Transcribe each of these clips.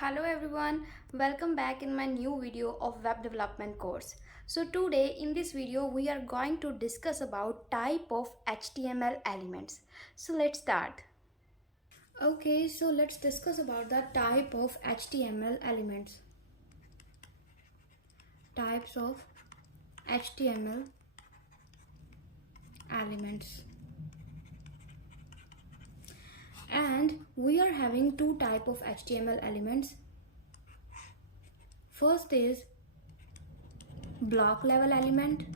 Hello everyone, welcome back in my new video of web development course. So today in this video we are going to discuss about type of HTML elements. So let's start. Okay, so let's discuss about the type of HTML elements. Types of HTML elements. And we are having two type of HTML elements. First is block level element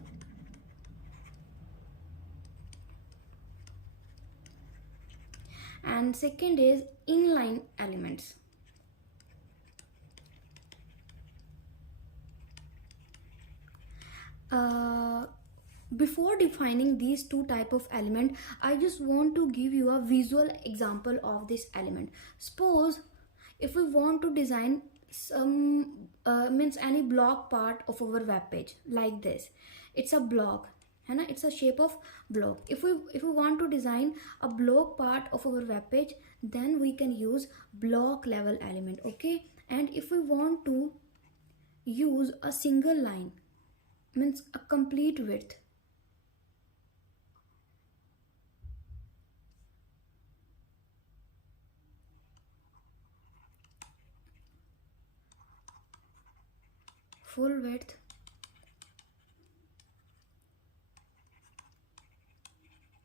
and second is inline elements. Before defining these two type of element, I just want to give you a visual example of this element. Suppose if we want to design some means any block part of our web page like this, it's a block, it's a shape of block. If we want to design a block part of our web page, then we can use block level element. Okay, and if we want to use a single line, means a complete width, full width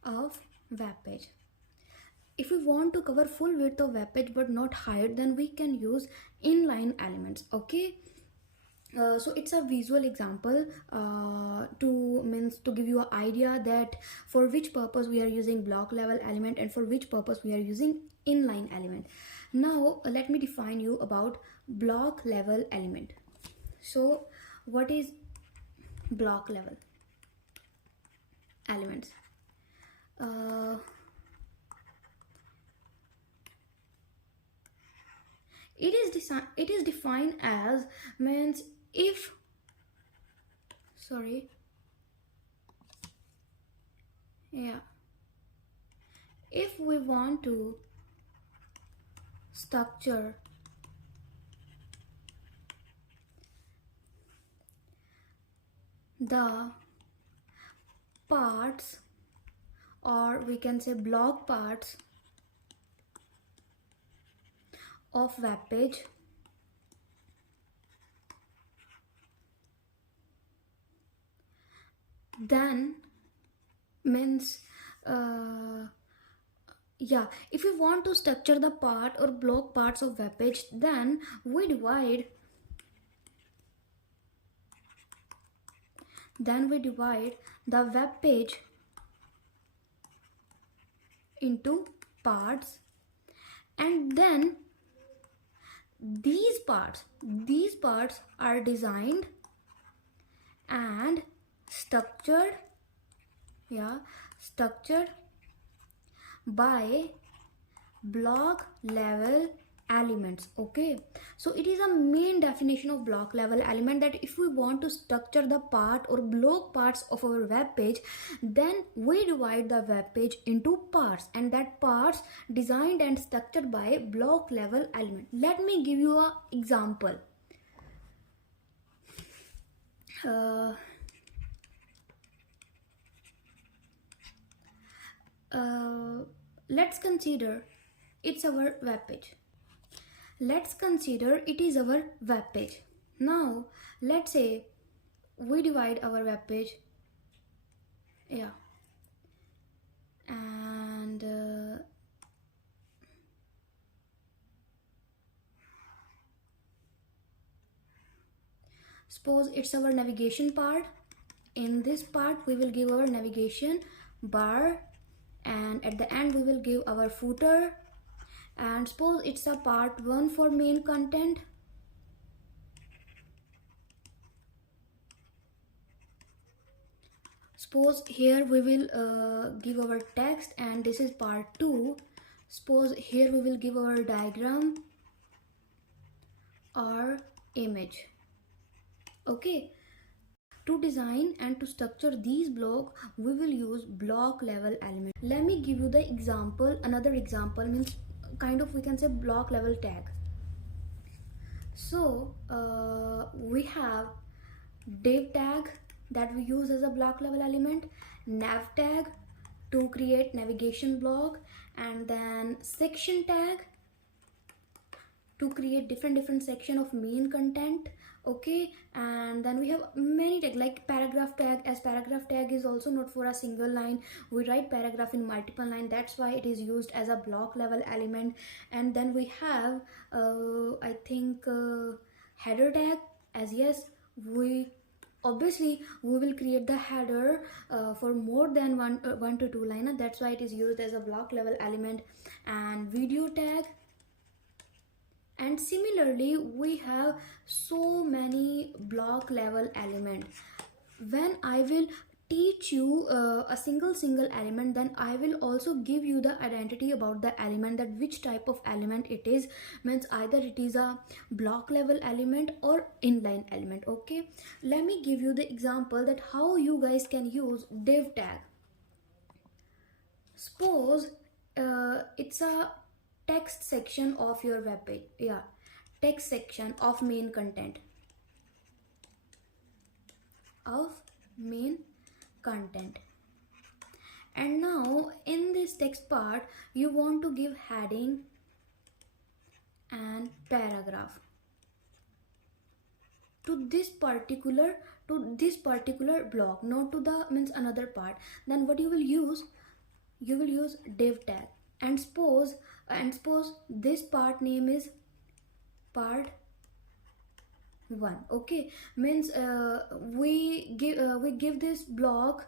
of web page. If we want to cover full width of web page but not height, then we can use inline elements. Okay, so it's a visual example to give you an idea that for which purpose we are using block level element and for which purpose we are using inline element. Now let me define you about block level element. So what is block level elements? It is defined as means if if we want to structure the parts, or we can say block parts of web page, then means if we want to structure the part or block parts of web page, then we divide the web page into parts, and then these parts are designed and structured by block level elements. Okay, so it is a main definition of block level element that if we want to structure the part or block parts of our web page, then we divide the web page into parts, and that parts designed and structured by block level element. Let me give you an example. Let's consider it's our web page. Let's consider it is our web page. Now let's say we divide our web page, and suppose it's our navigation part. In this part we will give our navigation bar, and at the end we will give our footer, and suppose it's a part 1 for main content. Suppose here we will give our text, and this is part 2. Suppose here we will give our diagram or image. Okay, to design and to structure these blocks, we will use block level element. Let me give you the example. Another example means kind of we can say block level tag. So we have div tag that we use as a block level element, nav tag to create navigation block, and then section tag to create different section of main content. Okay, and then we have many tag like paragraph tag, as paragraph tag is also not for a single line, we write paragraph in multiple line, that's why it is used as a block level element. And then we have I think header tag, as yes, we obviously we will create the header for more than one to two liner, that's why it is used as a block level element. And video tag, and similarly we have so many block level element. When I will teach you a single element, then I will also give you the identity about the element, that which type of element it is, means either it is a block level element or inline element. Okay, let me give you the example that how you guys can use div tag. Suppose it's a text section of your web page, yeah, text section of main content, of main content. And now in this text part you want to give heading and paragraph to this particular block, not to the means another part. Then what you will use, you will use div tag, and suppose this part name is part 1. Okay, means we give this block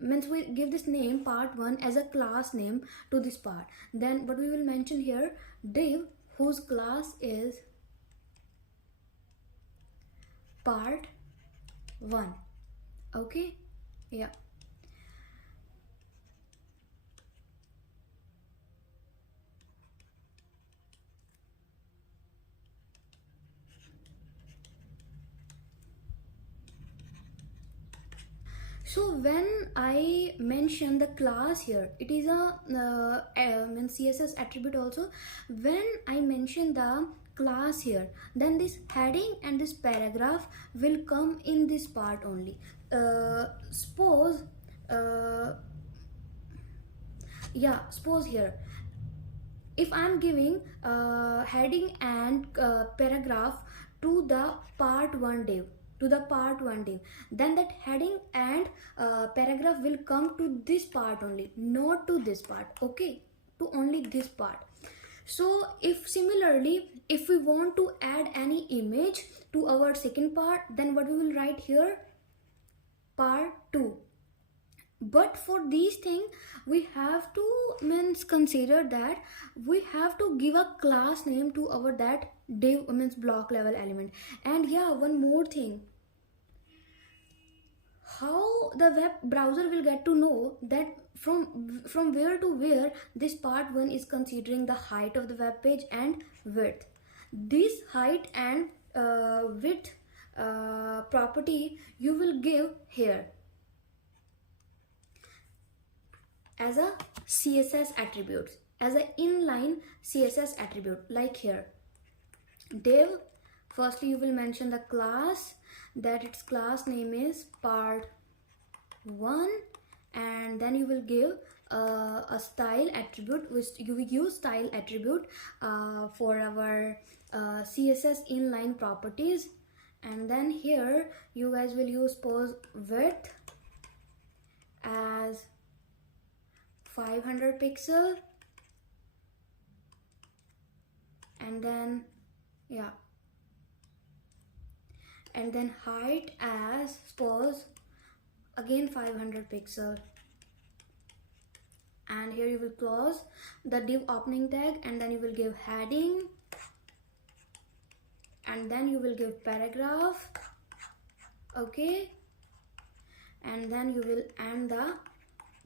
means we give this name part 1 as a class name to this part. Then what we will mention here, div whose class is part 1. Okay, yeah. So when I mention the class here, it is a means CSS attribute also. When I mention the class here, then this heading and this paragraph will come in this part only. Suppose suppose here if I'm giving heading and paragraph to the part 1 div, then that heading and paragraph will come to this part only, not to this part. Okay, to only this part. So if similarly if we want to add any image to our second part, then what we will write here, part 2. But for these things we have to means consider that we have to give a class name to our that div means block level element. And yeah, one more thing, how the web browser will get to know that from where to where this part 1 is considering the height of the web page and width. This height and width property you will give here as a CSS attribute, as an inline CSS attribute. Like here, div, firstly you will mention the class, that its class name is part 1, and then you will give a style attribute, which you will use style attribute for our CSS inline properties. And then here you guys will use pose width as 500 pixel, and then yeah, and then height as suppose again 500 pixel. And here you will close the div opening tag, and then you will give heading, and then you will give paragraph. Okay, and then you will end the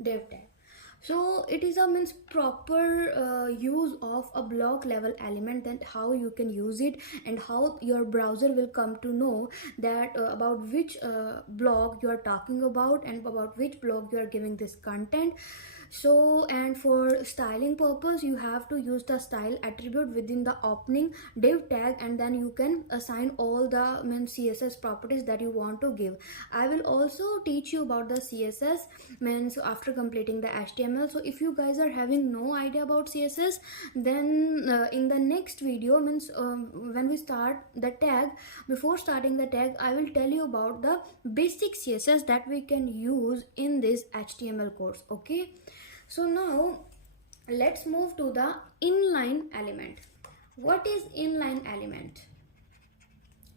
div tag. So it is a means proper use of a block level element, that how you can use it and how your browser will come to know that about which blog you are talking about and about which blog you are giving this content. So, and for styling purpose, you have to use the style attribute within the opening div tag, and then you can assign all the CSS properties that you want to give. I will also teach you about the CSS means after completing the HTML. So if you guys are having no idea about CSS, then in the next video when we start the tag, before starting the tag, I will tell you about the basic CSS that we can use in this HTML course. Okay, so now let's move to the inline element. What is inline element?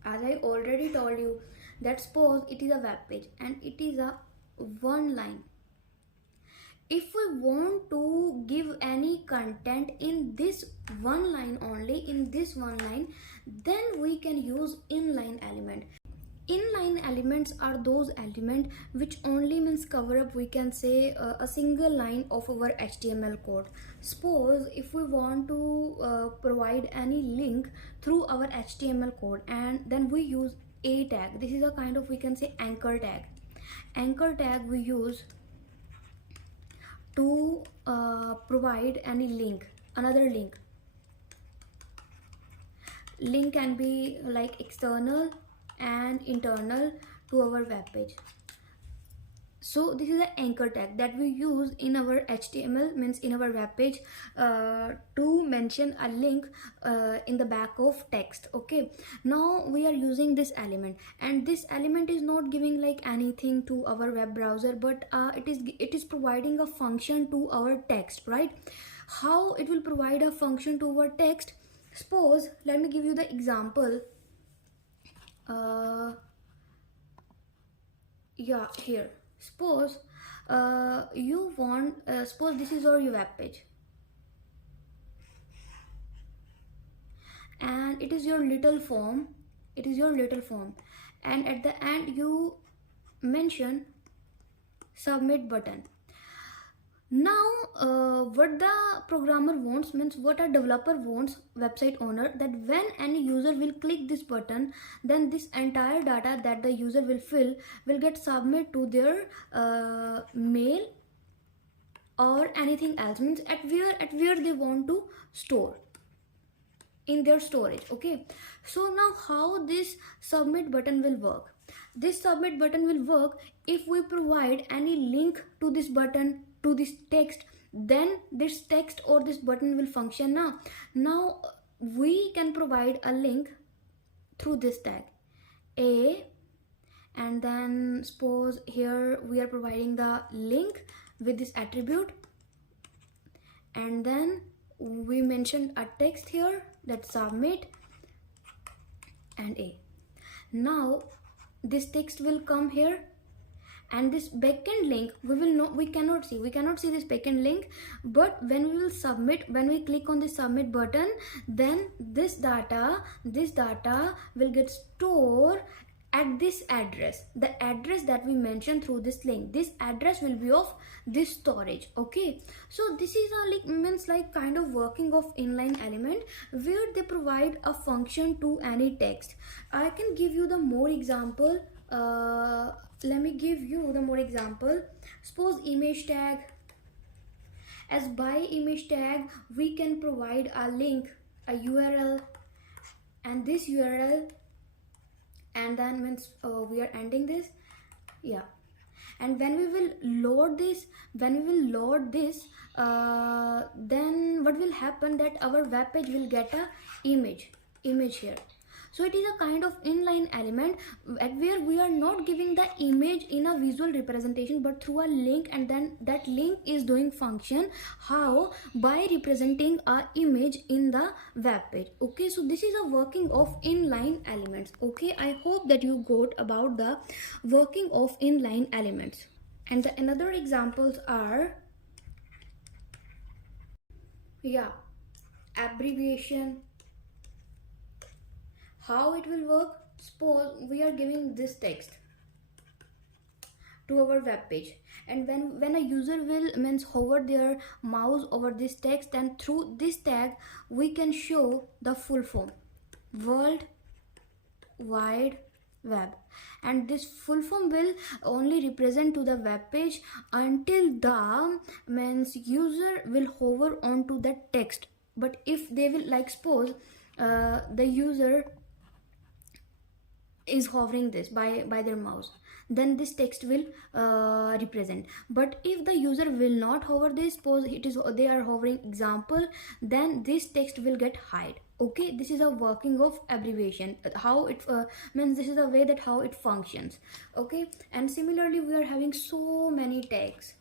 As I already told you, that suppose it is a web page and it is a one line. If we want to give any content in this one line only, in this one line, then we can use inline element. Inline elements are those elements which only cover up, we can say, a single line of our HTML code. Suppose if we want to provide any link through our HTML code, and then we use a tag. This is a kind of, we can say, anchor tag. Anchor tag we use to provide any link, another link. Link can be like external and internal to our web page. So this is an anchor tag that we use in our HTML, means in our web page, to mention a link in the back of text. Okay, now we are using this element, and this element is not giving like anything to our web browser, but it is providing a function to our text, right? How it will provide a function to our text? Suppose, let me give you the example. Yeah, here, suppose you want, suppose this is your web page and it is your little form, and at the end you mention submit button. Now what the programmer wants, means what a developer wants, website owner, that when any user will click this button, then this entire data that the user will fill will get submit to their mail or anything else, means at where they want to store in their storage. Okay, so now how this submit button will work? This submit button will work if we provide any link to this button, to this text, then this text or this button will function. Now we can provide a link through this tag a, and then suppose here we are providing the link with this attribute, and then we mentioned a text here, that submit and a. Now this text will come here, and this backend link we cannot see this backend link, but when we will submit, when we click on the submit button, then this data will get stored at this address, the address that we mentioned through this link. This address will be of this storage. Okay, so this is a like kind of working of inline element, where they provide a function to any text. I can give you the more example. Let me give you the more example. Suppose image tag. As by image tag, we can provide a link, a URL, and this URL, and then we are ending this, yeah. And when we will load this, then what will happen, that our web page will get a image here. So it is a kind of inline element at where we are not giving the image in a visual representation, but through a link, and then that link is doing function. How? By representing a image in the web page. Okay, so this is a working of inline elements. Okay, I hope that you got about the working of inline elements. And the another examples are, yeah, abbreviation. How it will work? Suppose we are giving this text to our web page, and when a user will hover their mouse over this text, then through this tag we can show the full form: World Wide web, and this full form will only represent to the web page until the means user will hover onto the text. But if they will, like suppose the user is hovering this by their mouse, then this text will represent. But if the user will not hover this, suppose it is they are hovering example, then this text will get hide. Okay, this is a working of abbreviation, how it means this is the way that how it functions. Okay, and similarly we are having so many tags.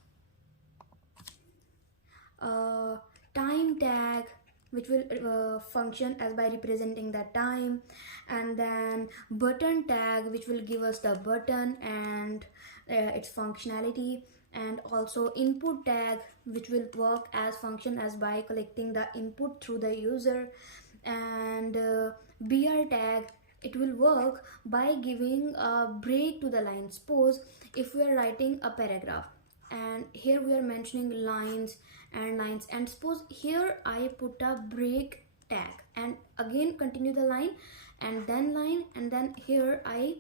uh, Time tag, which will function as by representing the time, and then button tag, which will give us the button and its functionality, and also input tag, which will work as function as by collecting the input through the user, and br tag, it will work by giving a break to the line. Suppose if we are writing a paragraph and here we are mentioning lines and lines, and suppose here I put a break tag and again continue the line and then here I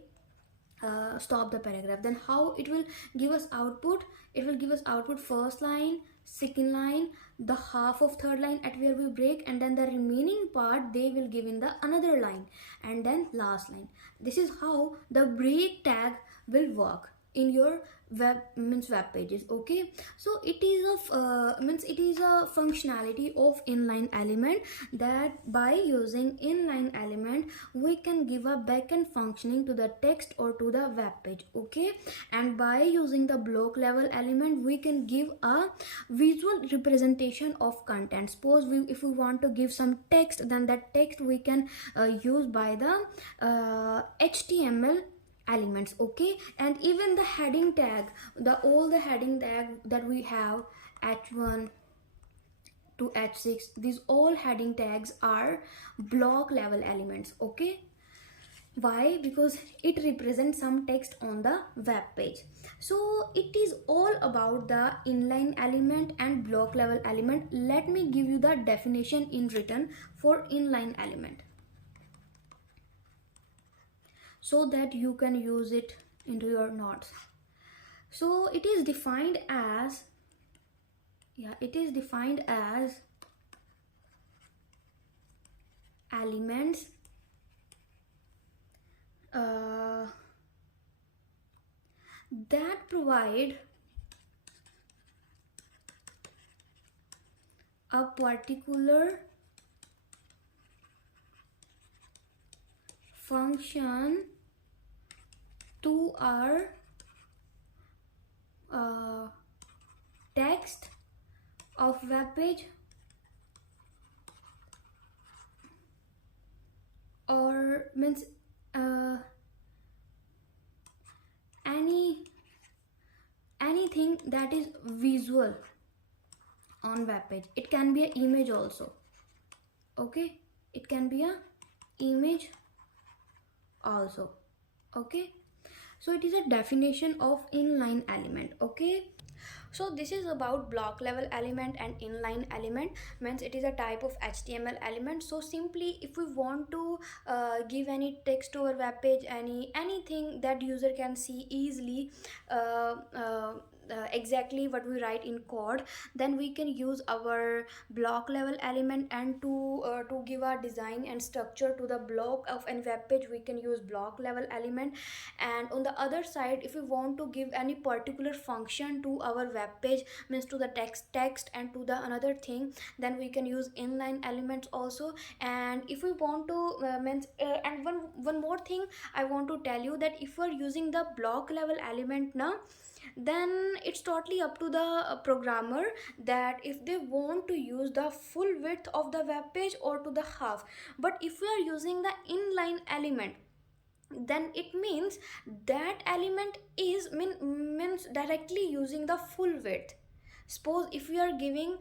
stop the paragraph, then how it will give us output? It will give us output first line, second line, the half of third line at where we break, and then the remaining part they will give in the another line, and then last line. This is how the break tag will work in your web pages. Okay, so it is it is a functionality of inline element, that by using inline element we can give a backend functioning to the text or to the web page. Okay, and by using the block level element we can give a visual representation of content. Suppose if we want to give some text, then that text we can use by the html elements. Okay, and even the heading tag, all the heading tag that we have, h1 to h6, these all heading tags are block level elements. Okay, why? Because it represents some text on the web page. So it is all about the inline element and block level element. Let me give you the definition in written for inline element, so that you can use it into your notes. So it is defined as, it is defined as elements that provide a particular function to our text of web page, or means anything that is visual on web page. It can be an image also. Okay, it can be a image also. Okay, so it is a definition of inline element. Okay, so this is about block level element and inline element, means it is a type of html element. So simply if we want to give any text to our web page, anything that user can see easily, exactly what we write in code, then we can use our block level element, and to give our design and structure to the block of a web page we can use block level element. And on the other side, if we want to give any particular function to our web page, means to the text and to the another thing, then we can use inline elements also. And if we want to and one more thing I want to tell you, that if we're using the block level element now, then it's totally up to the programmer, that if they want to use the full width of the web page or to the half. But if we are using the inline element, then it means that element is means directly using the full width. Suppose if we are giving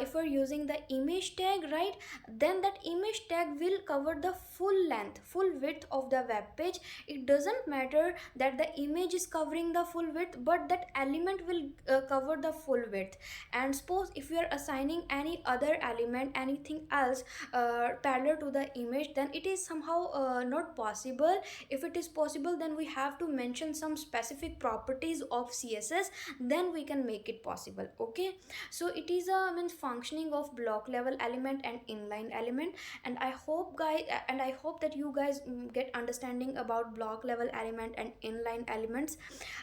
if we're using the image tag, right, then that image tag will cover the full length, full width of the web page. It doesn't matter that the image is covering the full width, but that element will cover the full width. And suppose if we are assigning any other element, anything else parallel to the image, then it is somehow not possible. If it is possible, then we have to mention some specific properties of CSS, then we can make it possible. Okay, so it is a means functioning of block level element and inline element. And I hope guys, and I hope that you guys get understanding about block level element and inline elements.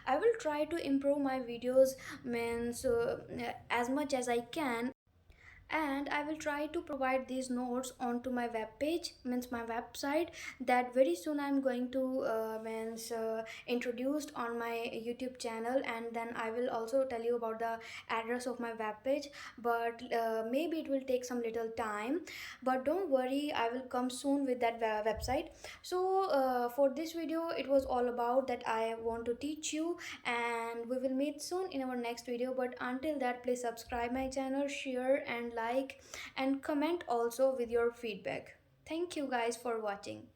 I will try to improve my videos, means as much as I can, and I will try to provide these notes onto my web page, means my website, that very soon I'm going to means introduced on my YouTube channel. And then I will also tell you about the address of my web page, but maybe it will take some little time, but don't worry, I will come soon with that website. So for this video, it was all about that I want to teach you, and we will meet soon in our next video. But until that, please subscribe my channel, share and like, and comment also with your feedback. Thank you guys for watching.